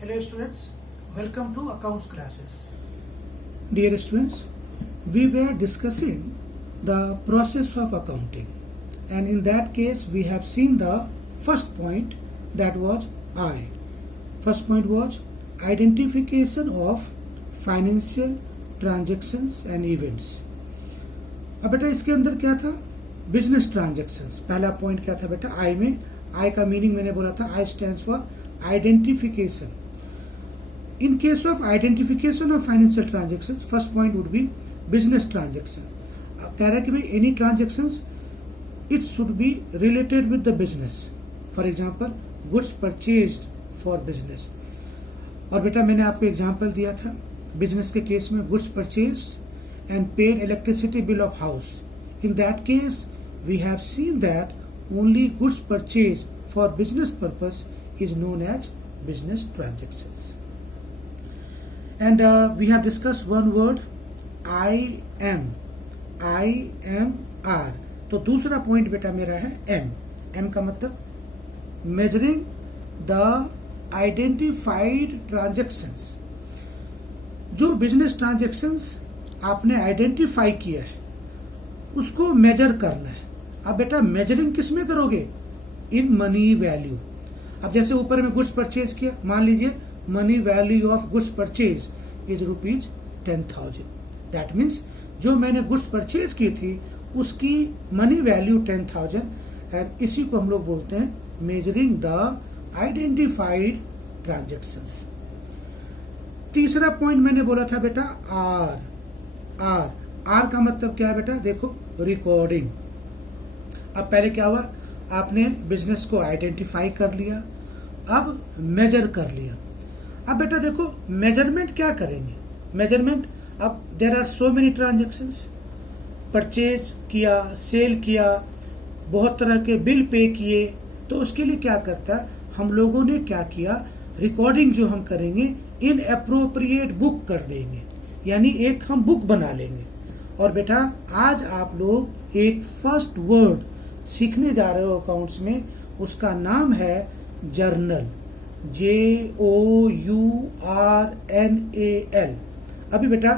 Hello students, welcome to accounts classes. Dear students, we were discussing the process of accounting, and in that case we have seen the first point, that was I. First point was identification of financial transactions and events. अब बेटा इसके अंदर क्या था, business transactions. पहला point क्या था बेटा, आई में. आई का मीनिंग मैंने बोला था, आई stands for identification. In case of identification of financial transactions, first point would be business transaction. कह रहा है कि भाई any transactions it should be related with the business. For example, goods purchased for business. और बेटा मैंने आपको example दिया था बिजनेस के केस में, goods purchased and paid electricity bill of house. In that case, we have seen that only goods purchased for business purpose is known as business transactions. And we have discussed one word, IM. तो दूसरा point बेटा मेरा है M का मतलब measuring the identified transactions. जो business transactions आपने identify किया है उसको मेजर करना है. अब बेटा मेजरिंग किस में करोगे, इन मनी वैल्यू. अब जैसे ऊपर में गुड्स परचेज किया, मान लीजिए money value of goods purchase is ₹10,000. That means जो मैंने गुड्स परचेज की थी उसकी मनी वैल्यू 10,000, एंड इसी को हम लोग बोलते हैं मेजरिंग द आइडेंटिफाइड ट्रांजेक्शंस. तीसरा पॉइंट मैंने बोला था बेटा आर का मतलब क्या है बेटा, देखो रिकॉर्डिंग. अब पहले क्या हुआ, आपने बिजनेस को आइडेंटिफाई कर लिया, अब मेजर कर लिया. अब बेटा देखो मेजरमेंट क्या करेंगे, मेजरमेंट. अब there are so many transactions, purchase किया, सेल किया, बहुत तरह के बिल पे किए, तो उसके लिए क्या करता है, हम लोगों ने क्या किया, रिकॉर्डिंग जो हम करेंगे इन अप्रोप्रिएट बुक कर देंगे, यानी एक हम बुक बना लेंगे. और बेटा आज आप लोग एक फर्स्ट वर्ड सीखने जा रहे हो अकाउंट्स में, उसका नाम है जर्नल. JOURNAL. अभी बेटा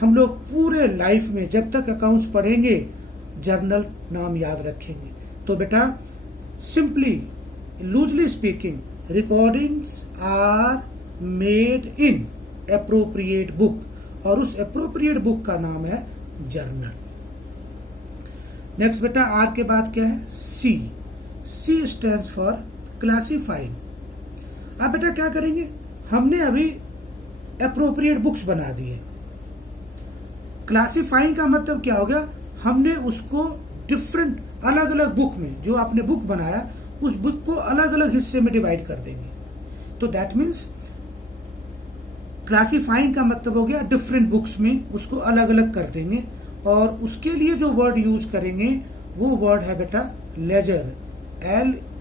हम लोग पूरे लाइफ में जब तक अकाउंट्स पढ़ेंगे जर्नल नाम याद रखेंगे. तो बेटा simply loosely speaking, recordings are made in appropriate book, और उस एप्रोप्रिएट बुक का नाम है जर्नल. नेक्स्ट बेटा आर के बाद क्या है, सी स्टैंड्स फॉर क्लासिफाइंग. अब बेटा क्या करेंगे, हमने अभी एप्रोप्रिएट बुक्स बना दिए. क्लासिफाइंग का मतलब क्या हो गया, हमने उसको डिफरेंट अलग अलग बुक में, जो आपने बुक बनाया उस बुक को अलग अलग हिस्से में डिवाइड कर देंगे. तो दैट मीन्स क्लासिफाइंग का मतलब हो गया डिफरेंट बुक्स में उसको अलग अलग कर देंगे, और उसके लिए जो वर्ड यूज करेंगे वो वर्ड है बेटा लेजर.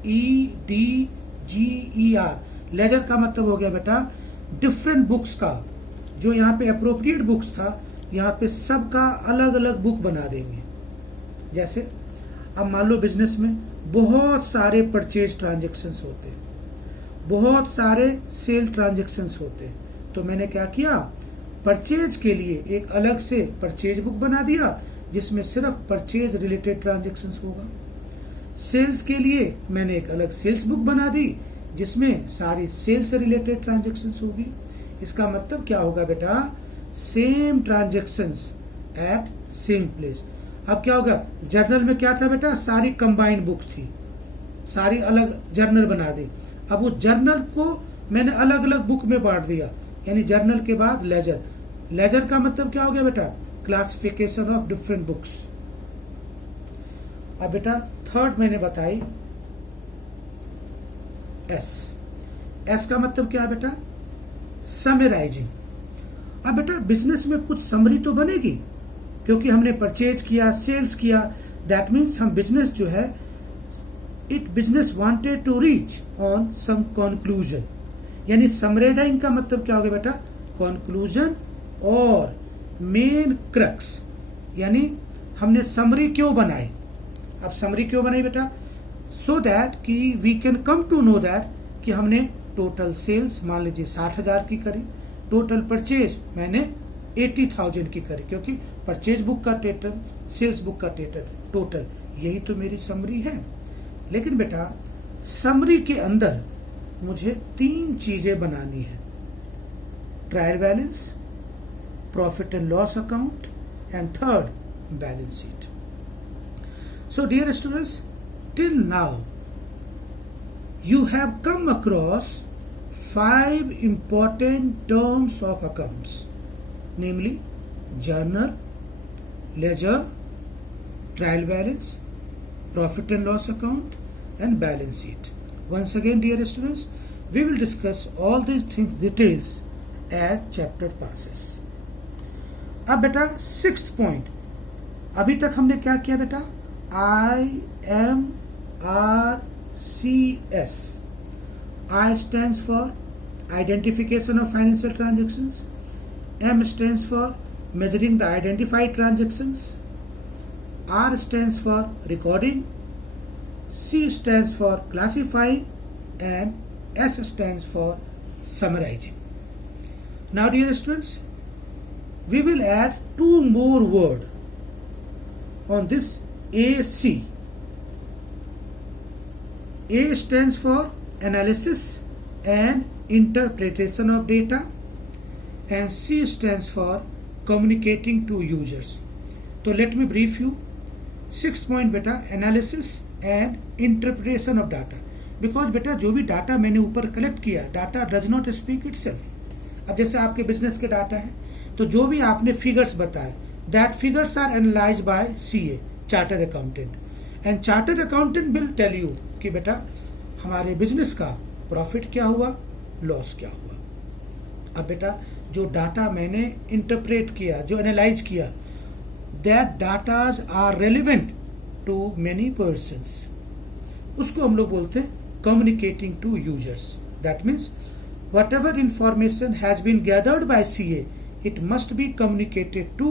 LEDGER. लेजर का मतलब हो गया बेटा डिफरेंट बुक्स का, जो यहाँ पे अप्रोप्रिएट बुक्स था यहाँ पे सबका अलग अलग बुक बना देंगे. जैसे अब मान लो बिजनेस में बहुत सारे परचेज ट्रांजेक्शन्स होते हैं, बहुत सारे सेल ट्रांजेक्शन्स होते हैं, तो मैंने क्या किया, परचेज के लिए एक अलग से परचेज बुक बना दिया जिसमें सिर्फ परचेज रिलेटेड ट्रांजेक्शन्स होगा. सेल्स के लिए मैंने एक अलग सेल्स बुक बना दी जिसमें सारी सेल्स से रिलेटेड ट्रांजेक्शन्स होगी. इसका मतलब क्या होगा बेटा, same transactions at same place. अब क्या होगा, जर्नल में क्या था बेटा, सारी कंबाइंड बुक थी, सारी अलग जर्नल बना दी. अब वो जर्नल को मैंने अलग अलग बुक में बांट दिया, यानी जर्नल के बाद लेजर. लेजर का मतलब क्या हो गया बेटा, क्लासिफिकेशन ऑफ डिफरेंट बुक्स. अब बेटा थर्ड मैंने बताई एस का मतलब क्या है बेटा, समराइजिंग. अब बेटा बिजनेस में कुछ समरी तो बनेगी, क्योंकि हमने परचेज किया, सेल्स किया. दैट मीन्स हम बिजनेस जो है, it business wanted to reach on some conclusion, यानी समराइजिंग का मतलब क्या हो गया बेटा, कंक्लूजन और मेन क्रक्स. यानी हमने समरी क्यों बनाई. अब समरी क्यों बनाई बेटा, सो दैट कि we can come to know that कि हमने टोटल सेल्स मान लीजिए 60,000 की करी, टोटल परचेज मैंने 80,000 की करी, क्योंकि परचेज बुक का टोटल, सेल्स बुक का टोटल, यही तो मेरी समरी है। लेकिन बेटा समरी के अंदर मुझे 3 चीजें बनानी है, trial balance, profit and loss account and third balance sheet. So dear students, till now you have come across 5 important terms of accounts, namely journal, ledger, trial balance, profit and loss account and balance sheet. Once again dear students, we will discuss all these things details as chapter passes. अब बेटा 6th point, अभी तक हमने क्या किया बेटा, IMRCS. I stands for identification of financial transactions. M stands for measuring the identified transactions. R stands for recording. C stands for classifying. And S stands for summarizing. Now dear students, we will add 2 more words on this AC. A stands for analysis and interpretation of data, and C stands for communicating to users. So let me brief you. 6th point बेटा, analysis and interpretation of data. Because बेटा जो भी data मैंने ऊपर collect किया, data does not speak itself. अब जैसे आपके बिजनेस के डाटा है, तो जो भी आपने फिगर्स बताए, that figures are analyzed by CA, chartered accountant, and chartered accountant will tell you कि बेटा हमारे बिजनेस का प्रॉफिट क्या हुआ, लॉस क्या हुआ। अब बेटा जो डाटा मैंने इंटरप्रेट किया, जो एनालाइज किया, that datas are relevant to many persons, उसको हम लोग बोलते हैं communicating to users. That means whatever information has been gathered by CA, it must be communicated to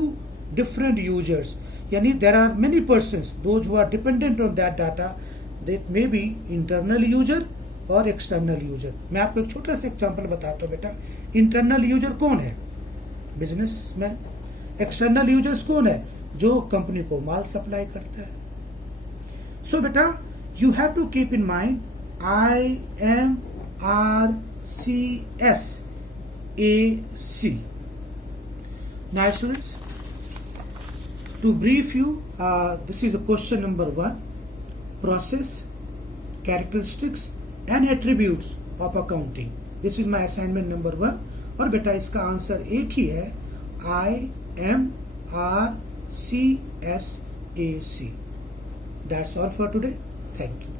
different users. Yani there are many persons, those who are dependent on that data, that may be internal user or external user. मैं आपको एक छोटा सा example बताता हूँ बेटा। Internal user कौन है, बिजनेस में। एक्सटर्नल यूजर्स कौन है, जो कंपनी को माल सप्लाई करता है। सो बेटा you have to keep in mind IMRCSAC. Now students, to brief you, this is the question number 1, process, characteristics and attributes of accounting. This is my assignment number 1 और बेटा इसका answer एक ही है, IMRCSAC. That's all for today. Thank you.